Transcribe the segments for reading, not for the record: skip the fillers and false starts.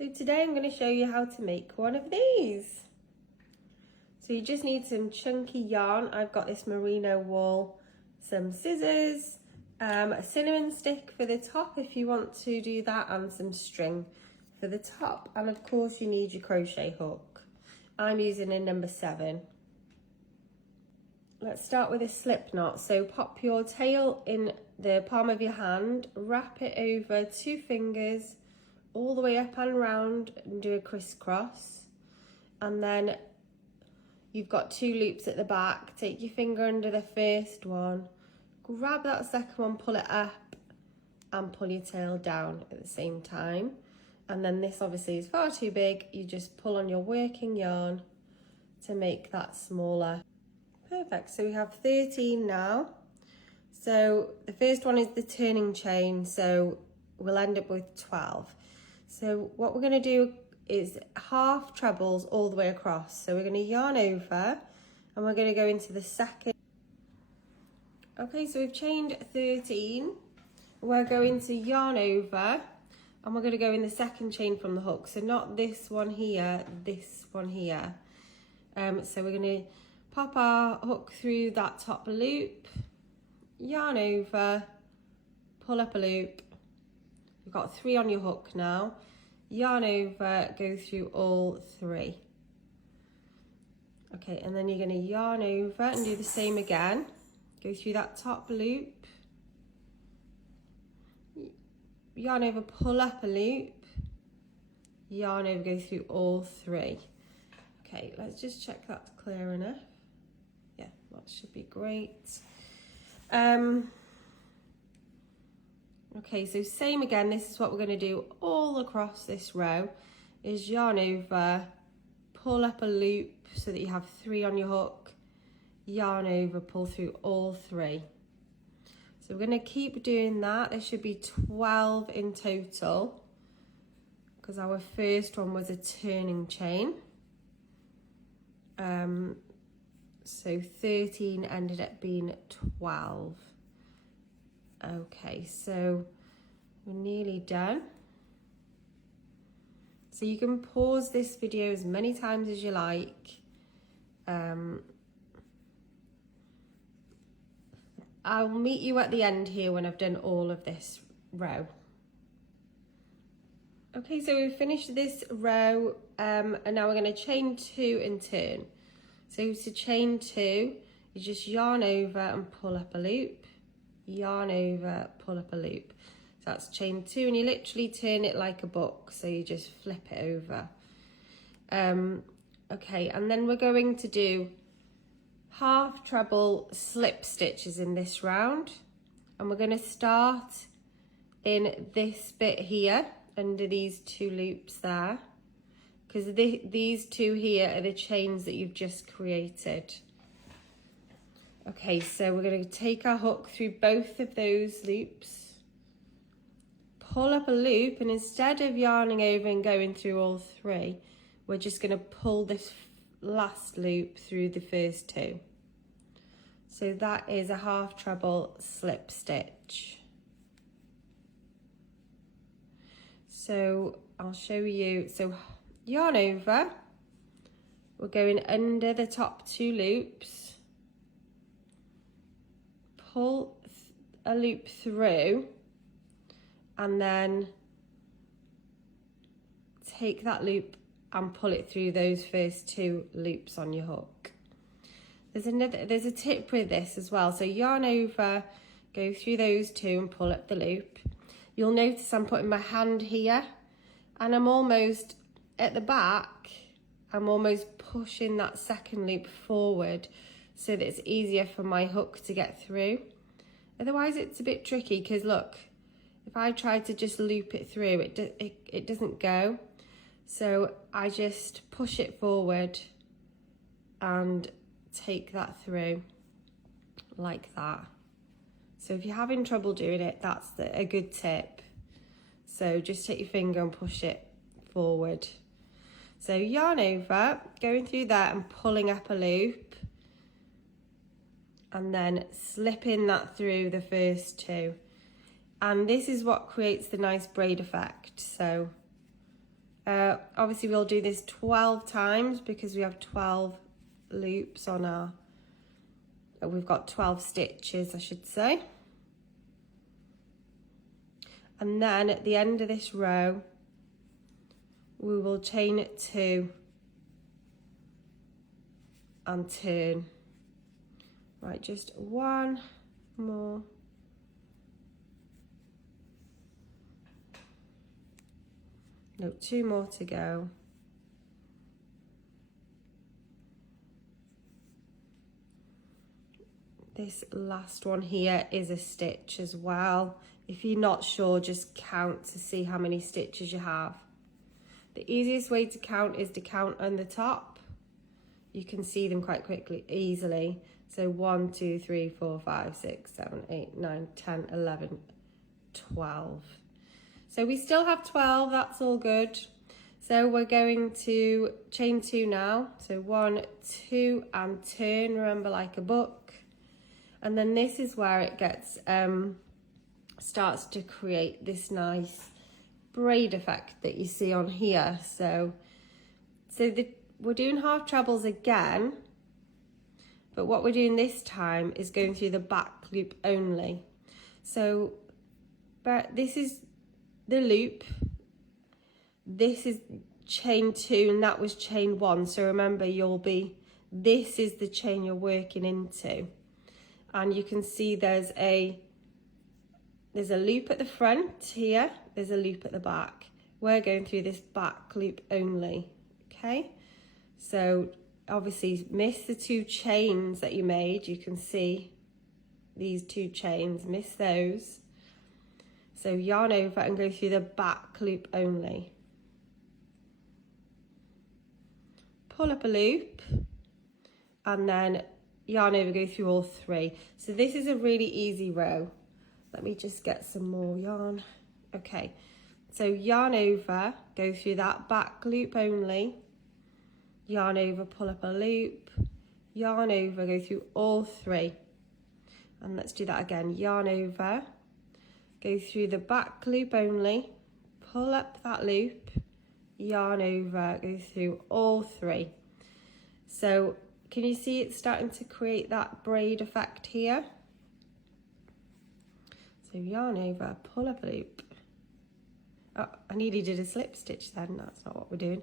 So today I'm going to show you how to make one of these. So you just need some chunky yarn. I've got this merino wool, some scissors, a cinnamon stick for the top if you want to do that, and some string for the top. And of course you need your crochet hook. I'm using a number 7. Let's start with a slip knot. So pop your tail in the palm of your hand, wrap it over 2 fingers all the way up and round and do a crisscross. And then you've got 2 loops at the back. Take your finger under the first one, grab that second one, pull it up and pull your tail down at the same time. And then this obviously is far too big. You just pull on your working yarn to make that smaller. Perfect, so we have 13 now. So the first one is the turning chain, so we'll end up with 12. So what we're going to do is half trebles all the way across. So we're going to yarn over and we're going to go into the second. Okay, so we've chained 13. We're going to yarn over and we're going to go in the second chain from the hook. So not this one here, this one here. So we're going to pop our hook through that top loop, yarn over, pull up a loop. You've got 3 on your hook now. Yarn over, go through all 3. Okay, and then you're going to yarn over and do the same again. Go through that top loop. Yarn over, pull up a loop. Yarn over, go through all 3. Okay, let's just check that's clear enough. Yeah, that should be great. Okay, so same again, this is what we're going to do all across this row, is yarn over, pull up a loop so that you have 3 on your hook, yarn over, pull through all 3. So we're going to keep doing that. There should be 12 in total because our first one was a turning chain. So 13 ended up being 12. Okay, so we're nearly done. So you can pause this video as many times as you like. I'll meet you at the end here when I've done all of this row. Okay, so we've finished this row and now we're going to chain 2 and turn. So to chain 2, you just yarn over and pull up a loop. Yarn over, pull up a loop. So that's chain 2 and you literally turn it like a book, so you just flip it over. Okay, and then we're going to do half treble slip stitches in this round, and we're going to start in this bit here under these 2 loops there, because these 2 here are the chains that you've just created. Okay, so we're going to take our hook through both of those loops, pull up a loop, and instead of yarning over and going through all 3, we're just going to pull this last loop through the first 2. So that is a half treble slip stitch. So I'll show you. So yarn over, we're going under the top 2 loops, pull a loop through, and then take that loop and pull it through those first 2 loops on your hook. There's a tip with this as well. So yarn over, go through those 2 and pull up the loop. You'll notice I'm putting my hand here and I'm almost at the back, I'm almost pushing that second loop forward so that it's easier for my hook to get through. Otherwise it's a bit tricky, because look, if I try to just loop it through, it doesn't go. So I just push it forward and take that through like that. So if you're having trouble doing it, that's a good tip. So just take your finger and push it forward. So yarn over, going through that and pulling up a loop, and then slipping that through the first 2. And this is what creates the nice braid effect. So Obviously we'll do this 12 times because we have 12 loops on our, we've got 12 stitches I should say. And then at the end of this row, we will chain 2 and turn. Right, just one more. No, 2 more to go. This last one here is a stitch as well. If you're not sure, just count to see how many stitches you have. The easiest way to count is to count on the top. You can see them quite quickly, easily. So 1, 2, 3, 4, 5, 6, 7, 8, 9, 10, 11, 12. So we still have 12, that's all good. So we're going to chain 2 now. So 1, 2 and turn, remember, like a book. And then this is where it gets, starts to create this nice braid effect that you see on here. So we're doing half trebles again, but what we're doing this time is going through the back loop only. So but this is the loop, this is chain 2 and that was chain 1. So remember, this is the chain you're working into, and you can see there's a loop at the front here, there's a loop at the back. We're going through this back loop only, okay? So obviously miss the 2 chains that you made. You can see these 2 chains, miss those. So yarn over and go through the back loop only. Pull up a loop and then yarn over, go through all 3. So this is a really easy row. Let me just get some more yarn. Okay, so yarn over, go through that back loop only, yarn over, pull up a loop, yarn over, go through all 3. And let's do that again. Yarn over, go through the back loop only, pull up that loop, yarn over, go through all 3. So can you see it's starting to create that braid effect here? So yarn over, pull up a loop. Oh, I nearly did a slip stitch then, that's not what we're doing.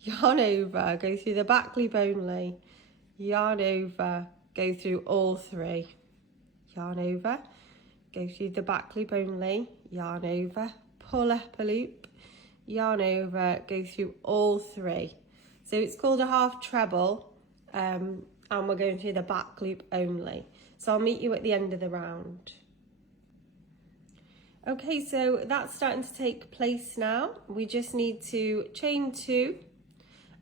Yarn over, go through the back loop only, yarn over, go through all 3. Yarn over, go through the back loop only, yarn over, pull up a loop, yarn over, go through all 3. So it's called a half treble, and we're going through the back loop only. So I'll meet you at the end of the round. Okay, so that's starting to take place now. We just need to chain 2,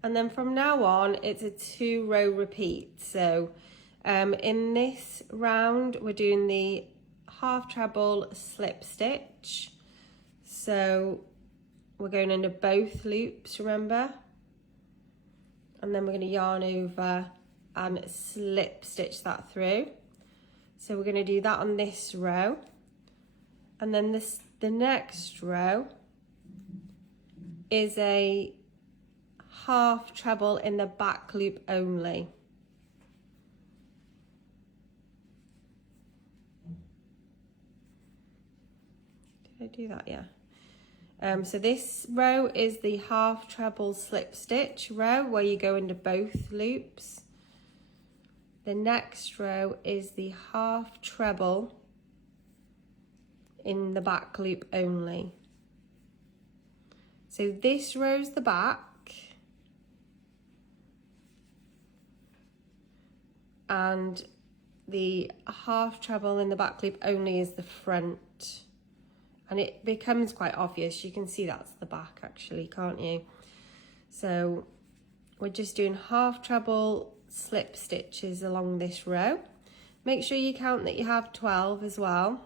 and then from now on it's a 2 row repeat. So in this round we're doing the half treble slip stitch. So we're going under both loops, remember, and then we're going to yarn over and slip stitch that through. So we're going to do that on this row. And then the next row is a half treble in the back loop only. Did I do that? Yeah. So this row is the half treble slip stitch row where you go into both loops. The next row is the half treble in the back loop only. So this row's the back, and the half treble in the back loop only is the front, and it becomes quite obvious. You can see that's the back actually, can't you? So we're just doing half treble slip stitches along this row. Make sure you count that you have 12 as well.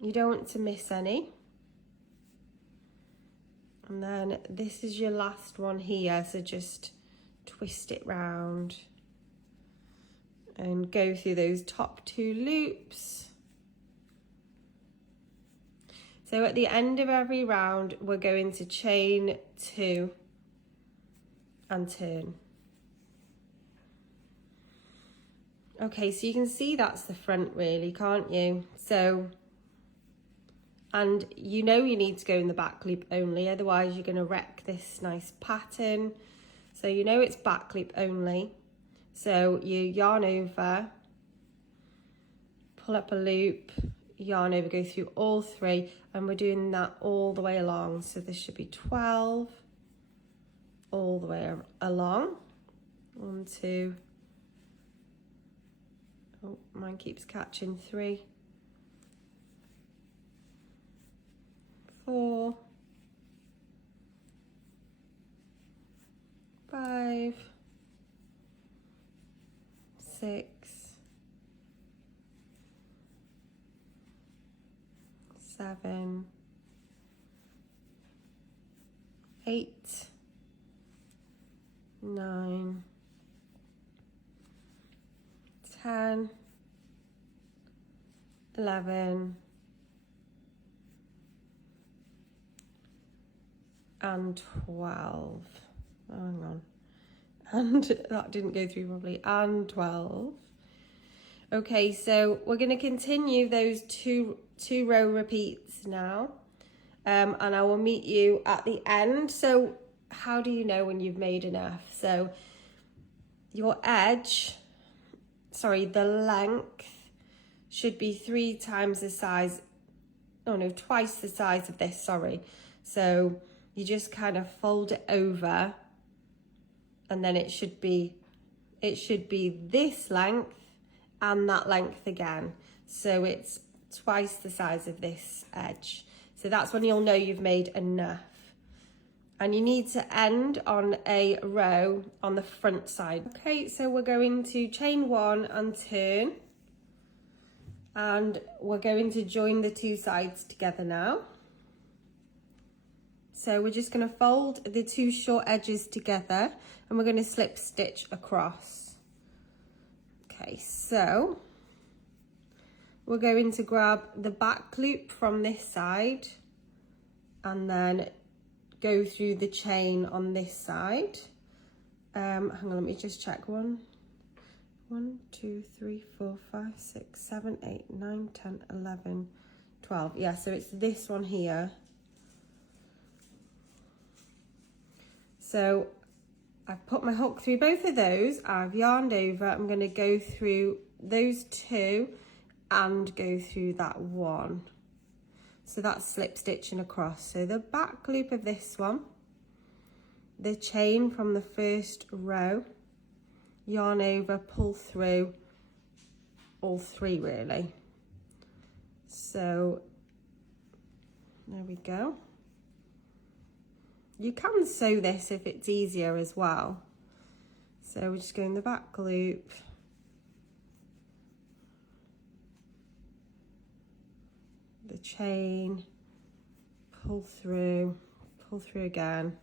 You don't want to miss any. And then this is your last one here, so just twist it round and go through those top 2 loops. So at the end of every round, we're going to chain 2 and turn. Okay, so you can see that's the front really, can't you? So, and you know you need to go in the back loop only, otherwise you're going to wreck this nice pattern. So you know it's back loop only. So you yarn over, pull up a loop, yarn over, go through all 3, and we're doing that all the way along. So this should be 12 all the way along. 1, 2. Oh, mine keeps catching. 3, 4, 5, 6, 7, 8, 9, 10, 11, and 12. Oh, hang on. And that didn't go through properly. And 12. Okay, so we're going to continue those two row repeats now. And I will meet you at the end. So how do you know when you've made enough? So your edge, sorry, the length should be 3 times the size, oh no, twice the size of this, sorry. So you just kind of fold it over, and then it should be this length and that length again. So it's twice the size of this edge. So that's when you'll know you've made enough. And you need to end on a row on the front side. Okay, so we're going to chain 1 and turn. And we're going to join the 2 sides together now. So we're just going to fold the 2 short edges together, and we're going to slip stitch across. Okay, so we're going to grab the back loop from this side and then go through the chain on this side. Hang on, let me just check. 1, 2, 3, 4, 5, 6, 7, 8, 9, 10, 11, 12. Yeah, so it's this one here. So I've put my hook through both of those. I've yarned over. I'm going to go through those 2 and go through that 1. So that's slip stitching across. So the back loop of this one, the chain from the first row, yarn over, pull through all 3 really. So there we go. You can sew this if it's easier as well. So we're just going the back loop, the chain, pull through again.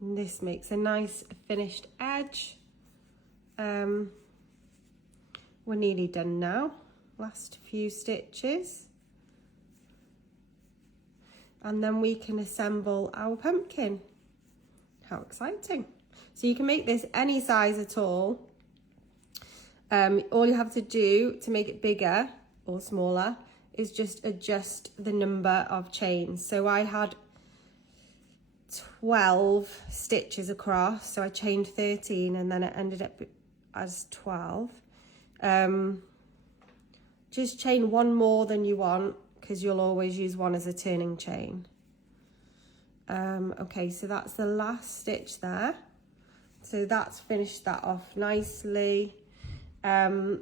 And this makes a nice finished edge. We're nearly done now. Last few stitches. And then we can assemble our pumpkin. How exciting. So you can make this any size at all. All you have to do to make it bigger or smaller is just adjust the number of chains. So I had 12 stitches across, so I chained 13 and then it ended up as 12. Just chain 1 more than you want, because you'll always use 1 as a turning chain. Okay, so that's the last stitch there. So that's finished that off nicely. So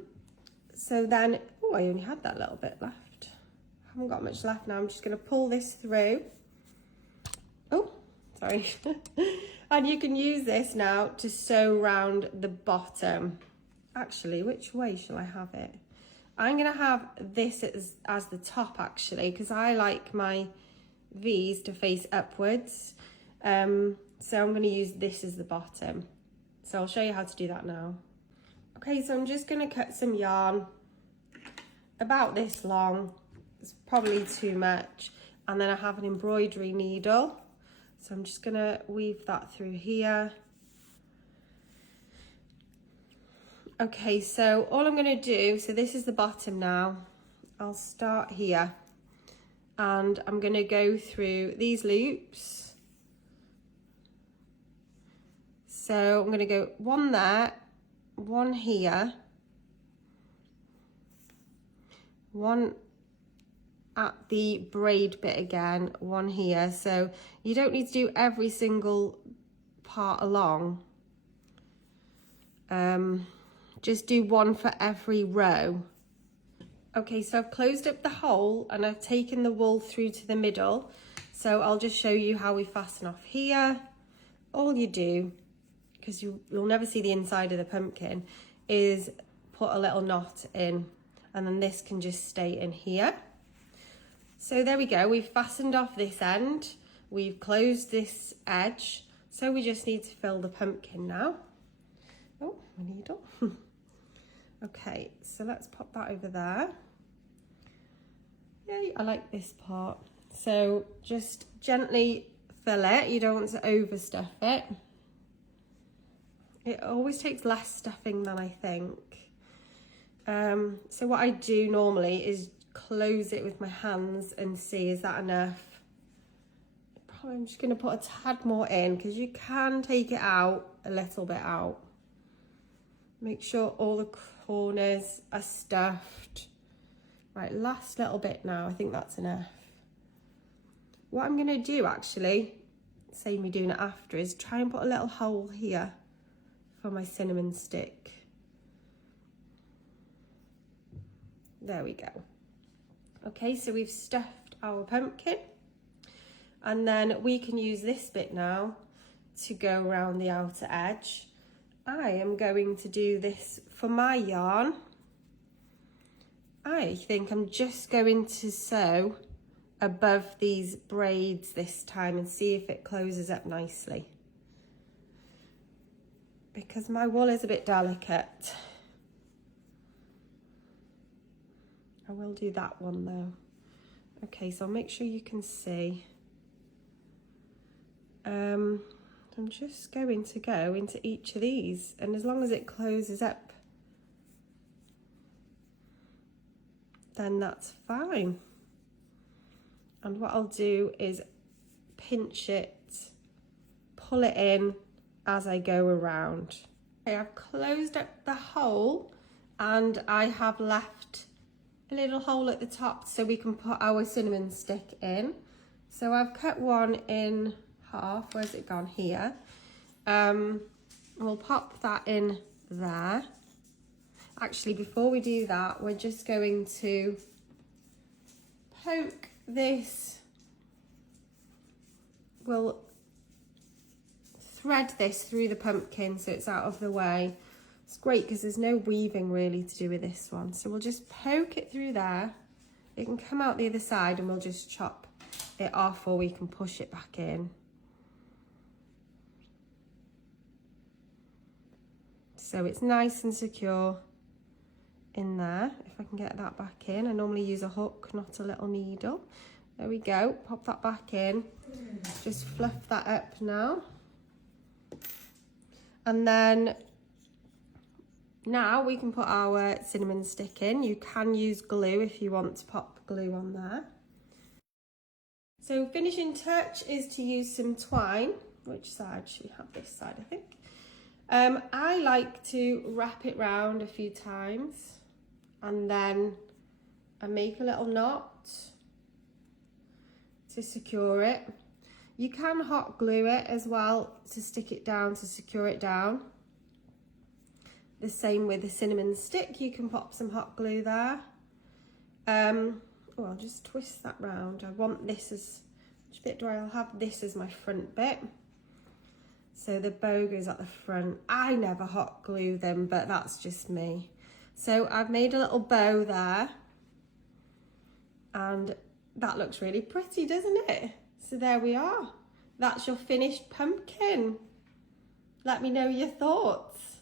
then, oh, I only had that little bit left. I haven't got much left now. I'm just going to pull this through. Oh, sorry. And you can use this now to sew round the bottom. Actually, which way shall I have it? I'm going to have this as the top, actually, because I like my V's to face upwards. So I'm going to use this as the bottom. So I'll show you how to do that now. Okay, so I'm just going to cut some yarn about this long. It's probably too much. And then I have an embroidery needle. So I'm just gonna weave that through here. Okay, so all I'm gonna do, so this is the bottom now. I'll start here and I'm gonna go through these loops. So I'm gonna go one there, one here, one at the braid bit again, one here. So you don't need to do every single part along. Just do one for every row. Okay, so I've closed up the hole and I've taken the wool through to the middle. So I'll just show you how we fasten off here. All you do, because you'll never see the inside of the pumpkin, is put a little knot in, and then this can just stay in here. So there we go, we've fastened off this end, we've closed this edge, so we just need to fill the pumpkin now. Oh, my needle. Okay, so let's pop that over there. Yay, I like this part. So just gently fill it, you don't want to overstuff it. It always takes less stuffing than I think. So what I do normally is close it with my hands and see, is that enough? Probably I'm just going to put a tad more in, because you can take it out a little bit out. Make sure all the corners are stuffed. Right, last little bit now, I think that's enough. What I'm going to do actually, save me doing it after, is try and put a little hole here for my cinnamon stick. There we go. Okay, so we've stuffed our pumpkin, and then we can use this bit now to go around the outer edge. I am going to do this for my yarn. I think I'm just going to sew above these braids this time and see if it closes up nicely, because my wool is a bit delicate. I will do that one though. Okay, so I'll make sure you can see. I'm just going to go into each of these, and as long as it closes up, then that's fine. And what I'll do is pinch it, pull it in as I go around. Okay, I've closed up the hole and I have left a little hole at the top so we can put our cinnamon stick in. So I've cut one in half. Where's it gone? Here. We'll pop that in there. Actually, before we do that, we're just going to poke this. We'll thread this through the pumpkin so it's out of the way. It's great because there's no weaving really to do with this one. So we'll just poke it through there. It can come out the other side and we'll just chop it off, or we can push it back in. So it's nice and secure in there. If I can get that back in, I normally use a hook, not a little needle. There we go, pop that back in. Just fluff that up now. And then now we can put our cinnamon stick in. You can use glue if you want to pop glue on there. So finishing touch is to use some twine. Which side should we have? This side, I think. I like to wrap it round a few times, and then I make a little knot to secure it. You can hot glue it as well to stick it down, to secure it down. The same with the cinnamon stick, you can pop some hot glue there. Oh, I'll just twist that round. I want this as, which bit do I'll have this as my front bit. So the bow goes at the front. I never hot glue them, but that's just me. So I've made a little bow there, and that looks really pretty, doesn't it? So there we are. That's your finished pumpkin. Let me know your thoughts.